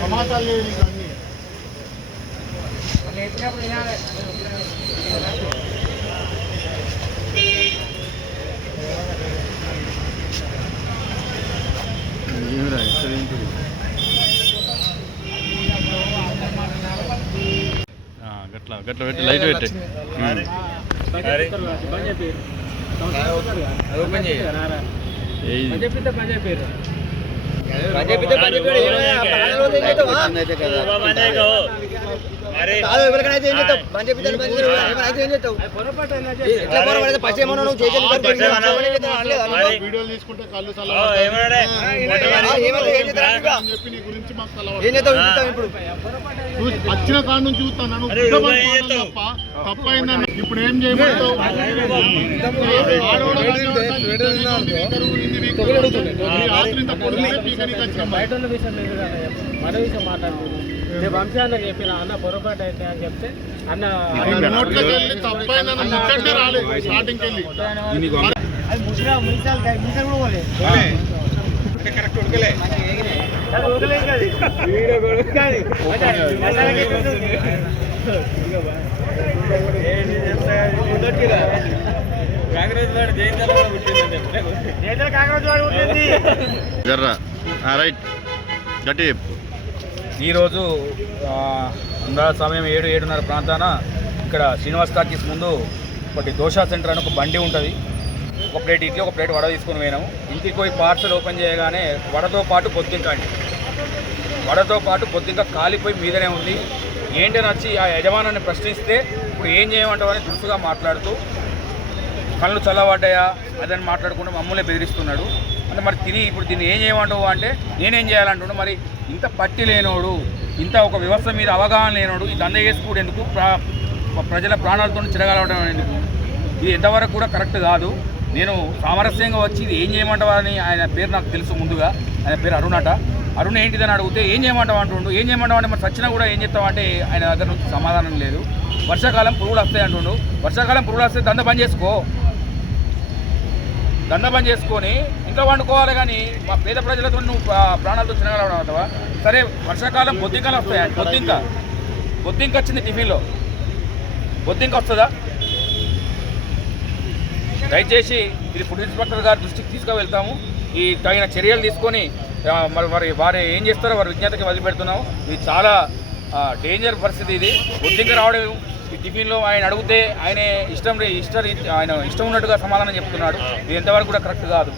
సమాచారాలు లేవు అన్నీ గట్లా గట్లా పెట్టి లైట్ పెట్టి ఎవరికైతే ఏం చేస్తావు బంద్ చెప్పితే ఏం చేస్తావు వీడియోలు తీసుకుంటే కళ్ళు ఇప్పుడు వచ్చిన కాడ నుంచి చూస్తాను తప్పైందన్న ఇప్పుడు ఏం చేయమంటావు మన విషయం మాట్లాడుతుంది రేపు వంశాలకు చెప్పిన అన్న పొరపాటు అయితే అని చెప్తే అన్న అది ముసిరా మీసాలు మీసాలు కూడా పోలేదు కరెక్ట్ ఉడకలే కాంగ్రెస్ వాడు జయంతి కాంగ్రెస్ వాడు ఉంటుంది రైట్ గట్టి. ఈరోజు అందాజ సమయం 7-7:30 ప్రాంతాన ఇక్కడ శ్రీనివాస్ టాకీస్ ముందు ఒకటి దోశా సెంటర్ అని ఒక బండి ఉంటుంది. ఒక ప్లేట్ ఇడ్లీ ఒక ప్లేట్ వడ తీసుకొని పోయినాము. ఇంటికి పోయి పార్సల్ ఓపెన్ చేయగానే వడతో పాటు బొద్దింక అండి, వడతో పాటు బొద్దింక కాలిపోయి మీదనే ఉంది. ఏంటని వచ్చి ఆ యజమానాన్ని ప్రశ్నిస్తే ఇప్పుడు ఏం చేయమంటావని దురుసుగా మాట్లాడుతూ కళ్ళు చల్లబడ్డాయా అదని మాట్లాడుకుంటూ మమ్మల్ని బెదిరిస్తున్నాడు. అంటే మరి ఇప్పుడు దీన్ని ఏం చేయమంటావు అంటే నేనేం చేయాలంటున్నాడు. మరి ఇంత పట్టి లేనోడు, ఇంత ఒక వ్యవస్థ మీద అవగాహన లేనోడు ఈ దంద చేసుకోవడం ఎందుకు, ప్రజల ప్రాణాలతో చిరగలవడం ఎందుకు, ఇది ఎంతవరకు కూడా కరెక్ట్ కాదు. నేను సామరస్యంగా వచ్చి ఇది ఏం చేయమంటావని, ఆయన పేరు నాకు తెలుసు ముందుగా, ఆయన పేరు అరుణట. అరుణ్ ఏంటిదని అడిగితే ఏం చేయమంటావు అంటుండు. ఏం చేయమంటావు అంటే మరి సచ్చినా కూడా ఏం చెప్తామంటే ఆయన దగ్గర నుంచి సమాధానం లేదు. వర్షాకాలం పురుగులు వస్తాయి అంటుండు. వర్షాకాలం పురుగులు వస్తే దంద బంద్ చేసుకో, దంద బంద్ చేసుకొని ఇంట్లో వండుకోవాలి. కానీ మా పేద ప్రజలతో నువ్వు ప్రాణాలతో చిన్నగలవడం అవుతావా? సరే వర్షాకాలం బొద్దింకలు వస్తాయి, బొద్దింక వచ్చింది టిఫిన్లో, బొద్దింక వస్తుందా? దయచేసి ఇది ఫుడ్ ఇన్స్పెక్టర్ గారి దృష్టికి తీసుకువెళ్తాము. ఈ తగిన చర్యలు తీసుకొని మరి వారు ఏం చేస్తారో వారి విజ్ఞతకి వదిలిపెడుతున్నాము. ఇది చాలా డేంజర్ పరిస్థితి. ఇది బొద్దింక రావడం ఈ టిఫిన్లో ఆయన అడిగితే ఆయన ఇష్టం ఉన్నట్టుగా సమాధానం చెప్తున్నాడు. ఇది ఎంతవరకు కూడా కరెక్ట్ కాదు.